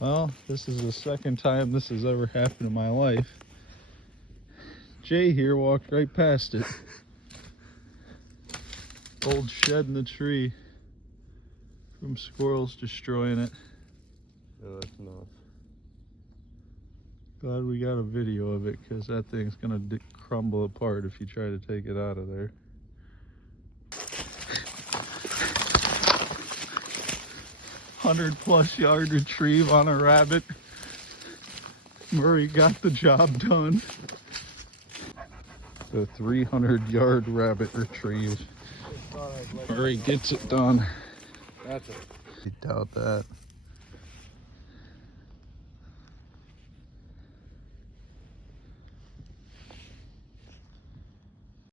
Well, this is the second time this has ever happened in my life. Jay here walked right past it. Old shed in the tree from squirrels destroying it. Yeah, that's nuts. Glad we got a video of it, because that thing's gonna crumble apart if you try to take it out of there. +100 yard retrieve on a rabbit. Murray got the job done. The 300-yard rabbit retrieve. Murray gets it done. That's it. I doubt that.